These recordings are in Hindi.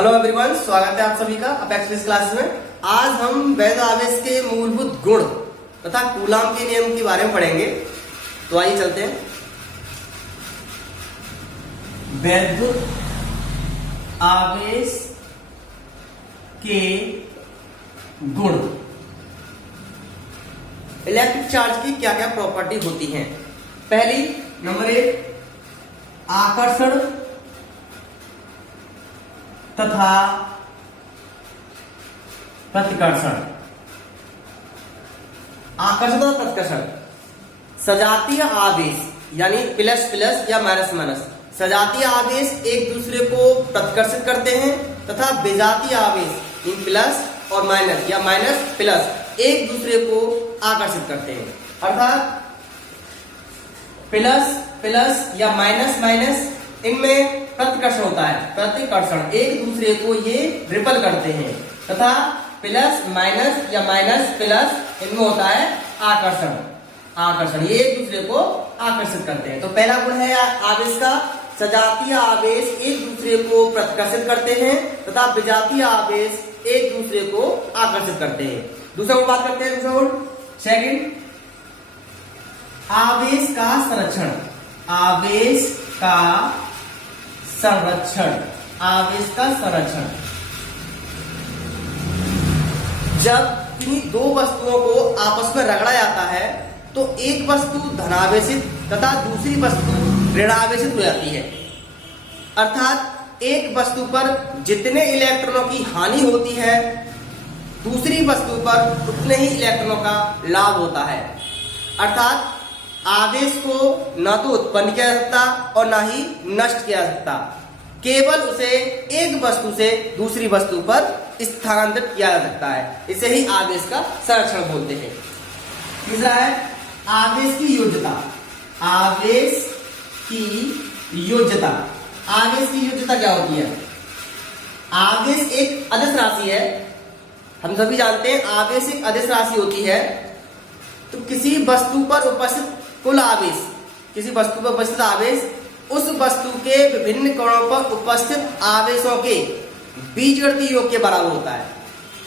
हेलो एवरीवन, स्वागत है आप सभी का अपेक्स फिजिक्स क्लास में। आज हम वैध आवेश के मूलभूत गुण तथा कूलाम के नियम के बारे में पढ़ेंगे। तो आइए चलते हैं। वैद्युत आवेश के गुण, इलेक्ट्रिक चार्ज की क्या क्या प्रॉपर्टी होती हैं। पहली नंबर 1, आकर्षण तथा प्रतिकर्षण। आकर्षण तथा प्रतिकर्षण, सजातीय आवेश यानी प्लस प्लस या माइनस माइनस, सजातीय आवेश एक दूसरे को प्रतिकर्षित करते हैं तथा विजातीय आवेश इन प्लस और माइनस या माइनस प्लस एक दूसरे को आकर्षित करते हैं। अर्थात प्लस प्लस या माइनस माइनस इनमें प्रतिकर्षण होता है, प्रतिकर्षण एक दूसरे को ये रिपल करते हैं, तथा प्लस माइनस या माइनस प्लस इनमें होता है आकर्षण। आकर्षण ये एक दूसरे को आकर्षित करते हैं। तो पहला गुण है आवेश का, सजातीय आवेश एक दूसरे को प्रतिकर्षित करते हैं तथा विजातीय आवेश एक दूसरे को आकर्षित करते हैं। दूसरा गुण बात करते हैं। दूसरा गुण सेकंड, आवेश का संरक्षण। आवेश का संरक्षण, आवेश का संरक्षण। जब किन्हीं दो वस्तुओं को आपस में रगड़ा जाता है तो एक वस्तु धनावेशित तथा दूसरी वस्तु ऋणावेशित हो जाती है। अर्थात एक वस्तु पर जितने इलेक्ट्रॉनों की हानि होती है दूसरी वस्तु पर उतने ही इलेक्ट्रॉनों का लाभ होता है। अर्थात आवेश को न तो उत्पन्न किया जा सकता और न ही नष्ट किया जा सकता, केवल उसे एक वस्तु से दूसरी वस्तु पर स्थानांतरित किया जा सकता है। इसे ही आवेश का संरक्षण बोलते हैं। तीसरा है आवेश की योज्यता। आवेश की योज्यता, आवेश की योज्यता क्या होती है? आवेश एक अदिश राशि है, हम सभी जानते हैं आवेश एक अदिश राशि होती है। तो किसी वस्तु पर उपस्थित कुल आवेश, किसी वस्तु पर उपस्थित आवेश उस वस्तु के विभिन्न कणों पर उपस्थित आवेशों के बीजगणितीय योग के बराबर होता है।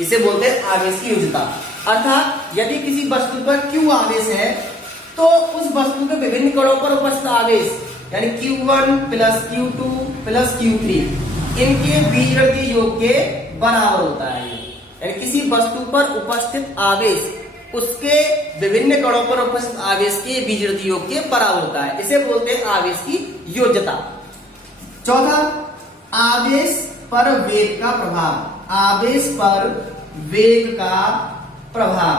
इसे बोलते हैं आवेश की योज्यता। अर्थात यदि किसी वस्तु पर Q आवेश है तो उस वस्तु के विभिन्न कणों पर उपस्थित आवेश यानी Q1 plus Q2 plus Q3 इनके बीजगणितीय योग के बराबर होता है। यानी किसी वस्तु पर उपस्थित आवेश उसके विभिन्न कणों पर उपस्थित आवेश के बीजगणितीय योग के बराबर होता है। इसे बोलते हैं आवेश की योज्यता। चौथा, आवेश पर वेग का प्रभाव। आवेश पर वेग का प्रभाव,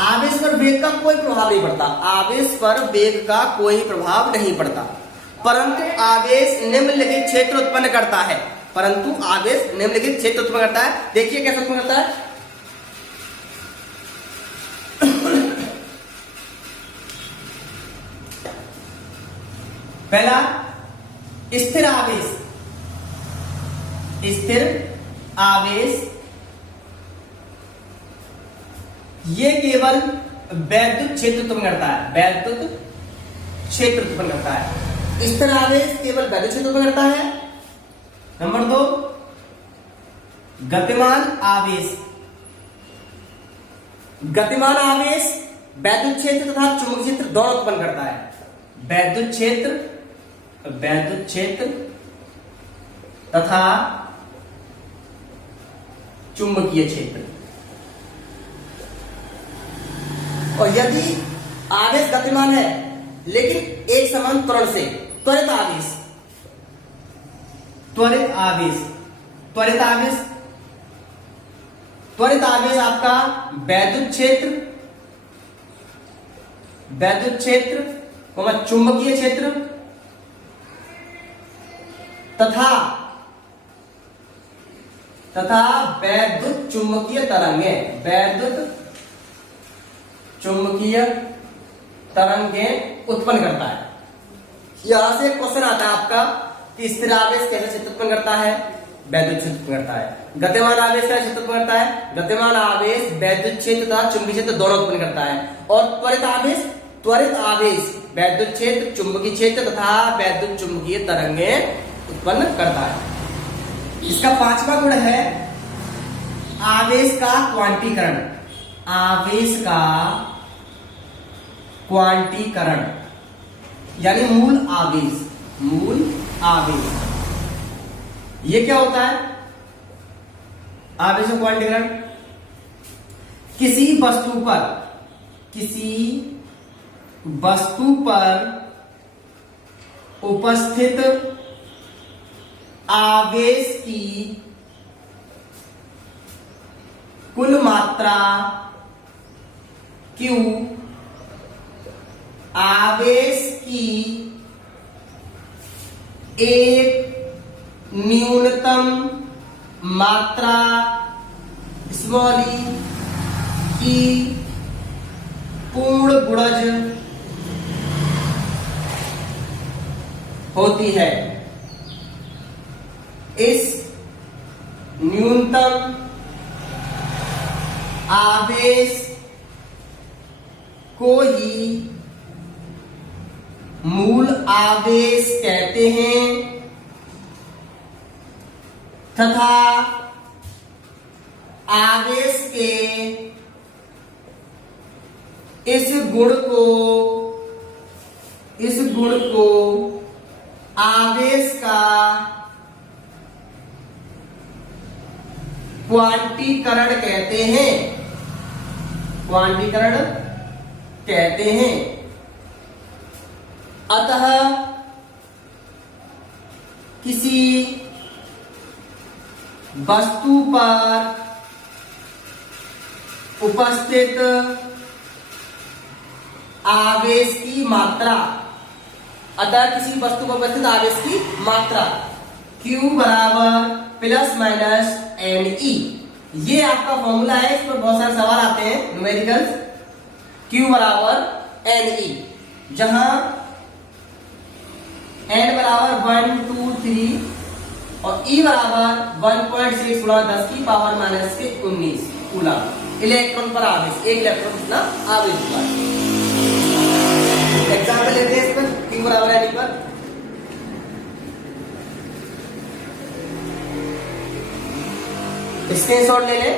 आवेश पर वेग का कोई प्रभाव नहीं पड़ता। आवेश पर वेग का कोई प्रभाव नहीं पड़ता, परंतु आवेश निम्नलिखित क्षेत्र उत्पन्न करता है। परंतु आवेश निम्नलिखित क्षेत्र उत्पन्न करता है। देखिए कैसे उत्पन्न करता है। पहला, स्थिर आवेश। स्थिर आवेश ये केवल वैद्युत क्षेत्र उत्पन्न करता है, वैद्युत क्षेत्र उत्पन्न करता है। स्थिर आवेश केवल वैद्युत क्षेत्र उत्पन्न करता है। नंबर 2, गतिमान आवेश। गतिमान आवेश वैद्युत क्षेत्र तथा चुंबकीय क्षेत्र दोनों उत्पन्न करता है। वैद्युत क्षेत्र तथा चुंबकीय क्षेत्र। और यदि आवेश गतिमान है लेकिन एक समान त्वरण से, त्वरित आवेश, त्वरित आवेश, त्वरित आवेश, त्वरित आवेश आपका वैद्युत क्षेत्र चुंबकीय क्षेत्र तथा वैद्युत चुंबकीय तरंगें, वैद्युत चुंबकीय तरंगें उत्पन्न करता है। यहां से क्वेश्चन आता है आपका कि स्थिर आवेश कैसे क्षेत्र उत्पन्न करता है? वैद्युत क्षेत्र उत्पन्न करता है। गतिमान आवेश का क्षेत्र उत्पन्न करता है। गतिमान आवेश वैद्युत क्षेत्र तथा चुंबकीय क्षेत्र दोनों उत्पन्न करता है। और त्वरित आवेश त्वरित आवेश वैद्युत क्षेत्र, चुंबकीय क्षेत्र तथा वैद्युत चुंबकीय तरंगें उत्पन्न करता है। इसका 5वां गुण है आवेश का क्वांटीकरण। आवेश का क्वांटीकरण यानी मूल आवेश। मूल आवेश ये क्या होता है? आवेश का क्वांटीकरण किसी वस्तु पर उपस्थित आवेश की कुल मात्रा Q आवेश की एक न्यूनतम मात्रा स्मॉल ई की पूर्ण गुणज होती है। इस न्यूनतम आवेश को ही मूल आवेश कहते हैं तथा आवेश के इस गुण को आवेश का क्वांटीकरण कहते हैं। क्वांटीकरण कहते हैं। अतः किसी वस्तु पर उपस्थित आवेश की मात्रा Q बराबर प्लस माइनस एन ई। ये आपका फॉर्मूला है, इस पर बहुत सारे सवाल आते हैं न्यूमेरिकल्स। Q बराबर एन ई, जहां n बराबर 1, 2, 3 और E बराबर 1.6 गुणा 10 की पावर माइनस के 19 कूलम इलेक्ट्रॉन पर आवेश। एक इलेक्ट्रॉन कितना आवेश हुआ है। एग्जाम्पल लेते हैं इस पर Q बराबर एन ई पर। स्क्रीनशॉट ले लें।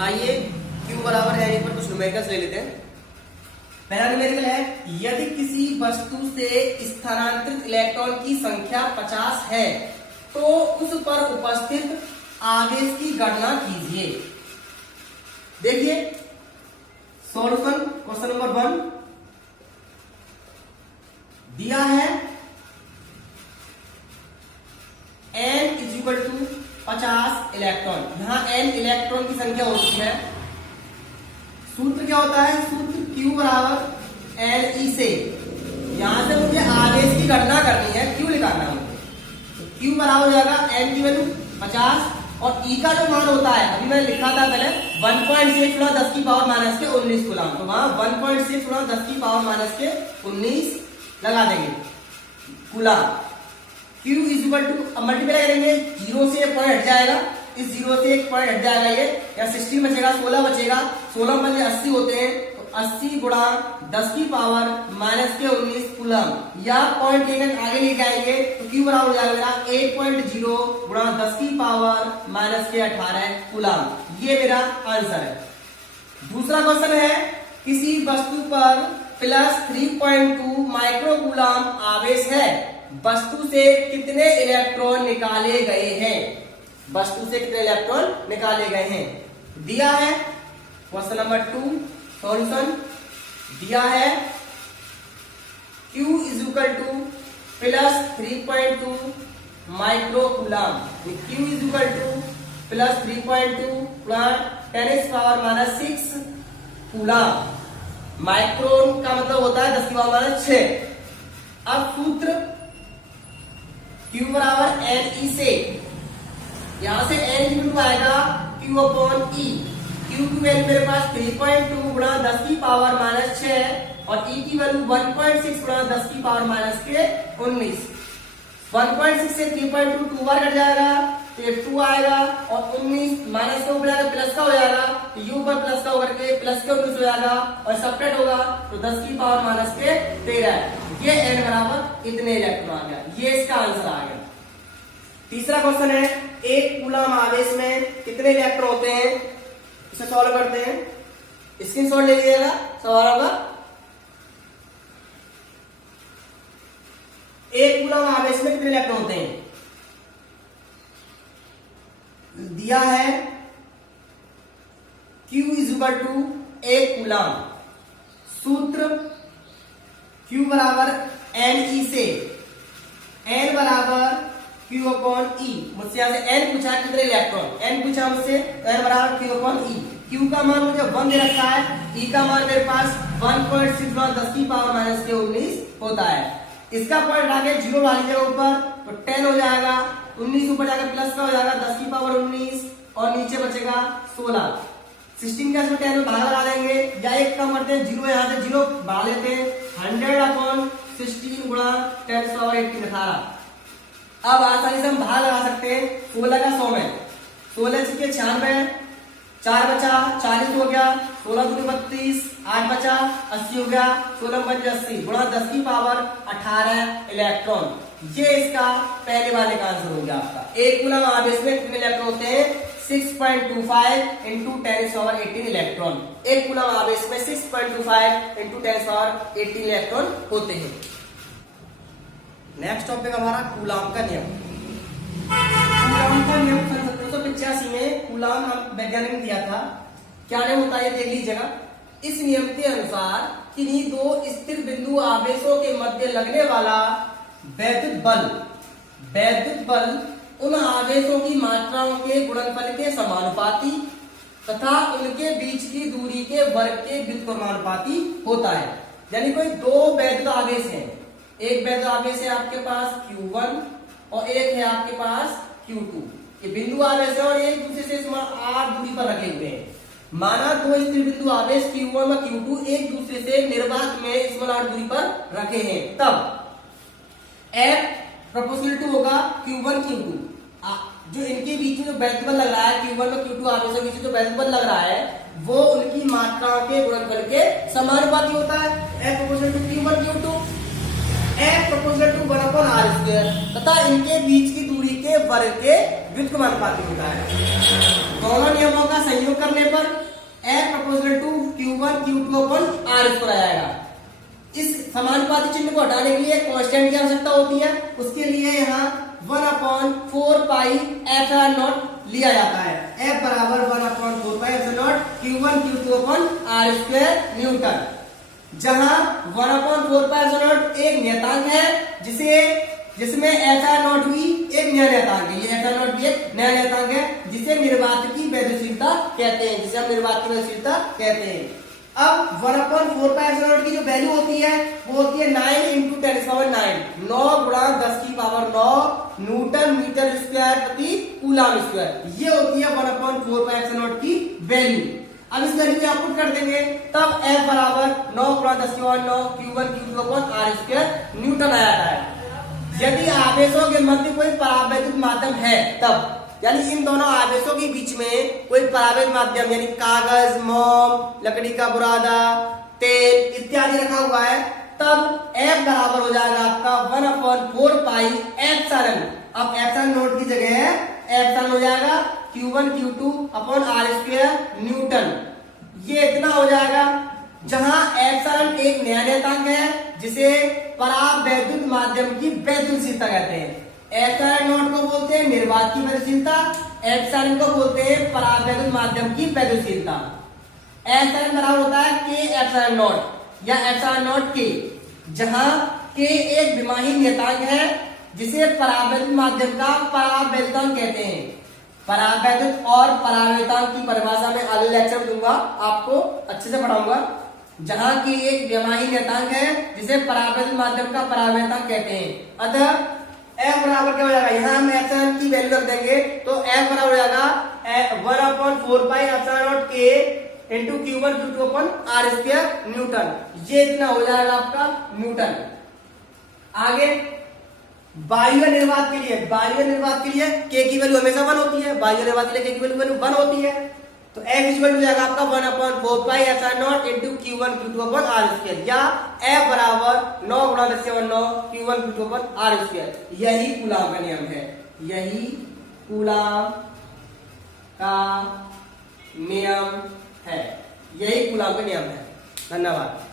आइए Q बराबर एन ई पर कुछ न्यूमेरिकल्स ले लेते हैं। पहला न्यूमेरिकल है, यदि किसी वस्तु से स्थानांतरित इलेक्ट्रॉन की संख्या 50 है तो उस पर उपस्थित आवेश की गणना कीजिए। देखिए सॉल्यूशन क्वेश्चन नंबर 1 दिया है n is equal to 50 electron. यहां n इलेक्ट्रॉन की संख्या होती है। सूत्र क्या होता है? सूत्र Q बराबर एन ई से यहां से मुझे आवेश की गणना करनी है, Q निकालना है। तो Q बराबर हो जाएगा n की वैल्यू 50 और E का जो मान होता है, अभी मैंने लिखा था पहले 1.6 गुणा 10 की पावर माइनस के 19 कूलम। तो वहां 1.6 गुणा 10 की पावर माइनस के 19 लगा देंगे coulomb. Q is equal to, अब मल्टीप्लाई करेंगे, 0 से 1 पॉइंट हट जाएगा, इस 0 से 1 पॉइंट हट जाएगा, ये या 60 बचेगा, 16 बचेगा, 16 बचे 80 होते हैं, तो 80 गुणा 10 की पावर माइनस के 19 कूलम, या पॉइंट आगे लेके आएंगे तो Q बराबर हो जाएगा मेरा 8.0 गुणा 10 की पावर माइनस के 18 कूलम। ये मेरा आंसर है। दूसरा क्वेश्चन है, किसी वस्तु पर प्लस 3.2 माइक्रोकूलम आवेश है, वस्तु से कितने इलेक्ट्रॉन निकाले गए हैं? वस्तु से कितने इलेक्ट्रॉन निकाले गए हैं दिया है। क्वेश्चन नंबर 2 सॉल्यूशन दिया है Q is equal two plus 3.2 microcoulomb. Q is equal two plus 3.2 10 power minus 6 coulomb. Micron का मतलब होता है 10 की पावर माइनस 6। अब सूत्र Q बराबर एन ई से, यहां से n इक्वल टू आएगा Q अपॉन E। Q की वैल्यू मेरे पास 3.2 गुणा 10 की पावर माइनस 6 और E की वैल्यू 1.6 गुणा 10 की पावर माइनस के 19। 1.6 से 3.2 2 बार कट जाएगा, तो ये 2 आएगा और 19 माइनस का ऊपर जाएगा प्लस का हो जाएगा, तो यू पर प्लस का होकर के प्लस के 19 हो जाएगा और सेपरेट होगा तो 10 की पावर माइनस के 13 है। ये n बराबर इतने इलेक्ट्रॉन आ गया, ये इसका आंसर आ गया। तीसरा क्वेश्चन है, एक कूलम आवेश में कितने इलेक्ट्रॉन होते हैं, इसे सॉल्व करते हैं। स्क्रीनशॉट ले लीजिएगा सवाल होगा। एक कूलम आवेश में कितने इलेक्ट्रॉन होते हैं, दिया है Q इज इक्वल टू एक कूलम, सूत्र Q बराबर NE से, N बराबर Q अपॉन E। मुझसे यहां से N पूछा कितने इलेक्ट्रॉन, N पूछा मुझसे, N बराबर Q अपॉन E। Q का मान मुझे 1 दे रखा है, E का मान मेरे पास 1.61 10 की पावर माइनस के 19 होता है। इसका पॉइंट आगे 0 डाल लीजिएगा ऊपर तो 10 हो जाएगा, 19 ऊपर जाकर प्लस का हो जाएगा 10 की पावर 19 और नीचे बचेगा 16। 16 का इसमें 10 में भाग लगा देंगे या एक काम करते हैं, 0 यहाँ से 0 बढ़ा लेते हैं, 100 अपॉन 16 गुणा 10 की पावर 18 18। अब आसानी से हम भाग लगा सकते हैं 16 का 100 में, 16 के 96, 4 बचा 40 हो गया, 16 दूनी 32, 8 बचा 80 हो गया, 16 बच 80 गुणा 10 की पावर 18 इलेक्ट्रॉन। ये इसका पहले वाले का आंसर हो गया आपका। एक कूलम आवेश में कितने इलेक्ट्रॉन होते हैं, 6.25 इंटू 10 की पावर 18 इलेक्ट्रॉन। एक कूलम आवेश में 6.25 इंटू 10 की पावर 18 इलेक्ट्रॉन होते हैं। नेक्स्ट टॉपिक हमारा कूलम का नियम। कूलम का नियम 1785 में कूलम हम वैज्ञानिक ने दिया था। क्या नियम होता है देख लीजिएगा। इस नियम के अनुसार किन्हीं दो स्थिर बिंदु आवेशों के मध्य लगने वाला वैद्युत बल उन आवेशों की मात्राओं के गुणनफल के समानुपाती तथा उनके बीच की दूरी के वर्ग के व्युत्क्रमानुपाती होता है। यानी कोई दो वैद्युत आवेश हैं, एक वैद्युत आवेश है आपके पास Q1 और एक है आपके पास Q2। ये बिंदु आवेश है और एक दूसरे से r दूरी पर रखे हुए हैं। माना दो स्थिर बिंदु आवेश Q1 और Q2 एक दूसरे से निर्वात में r दूरी पर रखे हैं, तब F प्रोपोर्शनल टू होगा Q1 Q2। जो इनके बीच में जो वैद्युत बल लग रहा है Q1 और Q2 आवेशों के बीच जो वैद्युत बल लग रहा है वो उनकी मात्राओं के गुणनफल के समानुपाती होता है। F proportional to Q1 Q2, F proportional to 1/r² तथा इनके बीच की दूरी के वर्ग के व्युत्क्रमानुपाती होता है। दोनों नियमों का संयोग करने पर F proportional to Q1 Q2/r² आएगा। इस समानुपाती चिन्ह को हटाने के लिए कांस्टेंट की आवश्यकता होती है, उसके लिए यहाँ 1/4πε0 लिया जाता है। F बराबर 1/4πε0 Q1 Q2/r² न्यूटन, जहां 1/4πε0 एक नियतांक है जिसमें ε0 भी एक नया नियतांक है। ये ε0 भी एक नया नियतांक है जिसे निर्वात की वैद्युशीलता कहते हैं, जिसे हम निर्वात की वैद्युशीलता कहते हैं। अब 1/4πε0 की जो वैल्यू होती है वो होती है 9 इंटू 10 की पावर 9, 9 गुणा 10 की पावर 9 न्यूटन मीटर स्क्वायर प्रति कूलम स्क्वायर। ये होती है 1/4πε0 की वैल्यू। अब इस वैल्यू को पुट कर देंगे तब F बराबर 9 गुणा 10 की पावर 9 Q1 Q2/r² न्यूटन आ जाता है। यदि आवेशों के मध्य कोई परावैद्युत माध्यम है तब, यानी इन दोनों आवेशों के बीच में कोई परावैद्युत माध्यम यानी कागज, मोम, लकड़ी का बुरादा, तेल इत्यादि रखा हुआ है, तब F बराबर हो जाएगा आपका 1/4πε। अब ε0 की जगह ε हो जाएगा Q1 Q2/r² न्यूटन। ये इतना हो जाएगा, जहां ε एक नया नियतांक है जिसे परावैद्युत माध्यम की वैद्युशीलता कहते हैं। ε0 को बोलते हैं निर्वात की वैद्युशीलता, ε को बोलते हैं परावैद्युत माध्यम की वैद्युशीलता। ε बराबर होता है K ε0 या ε0 K, जहां K एक विमाहीन नियतांक है जिसे परावैद्युत माध्यम का परावैद्युतांक कहते हैं। परावैद्युत और परावैद्युतांक की परिभाषा में अगले लेक्चर में दूंगा, आपको अच्छे से पढ़ाऊंगा। जहां की एक विमाहीन नियतांक है जिसे परावैद्युत माध्यम का परावैद्युतांक कहते हैं। अतः F बराबर क्या हो जाएगा, यहाँ हम एप्सिलॉन की वैल्यू रख देंगे तो F बराबर हो जाएगा 1/4πε0 K into Q1 Q2/r² Newton. ये इतना हो जाएगा आपका न्यूटन। आगे बाह्य निर्वात के लिए के की वैल्यू हमेशा 1 होती है, बाह्य निर्वात के लिए के की वैल्यू 1 होती है। तो F इक्वल टू जाएगा आपका 1/4 pi epsilon not into Q1 Q2 upon R square, या F बराबर 9 गुणा 10⁻⁹ Q1 Q2 upon R square. यही कूलाम का नियम है, यही कूलाम का नियम है, यही कूलाम का नियम है। धन्यवाद।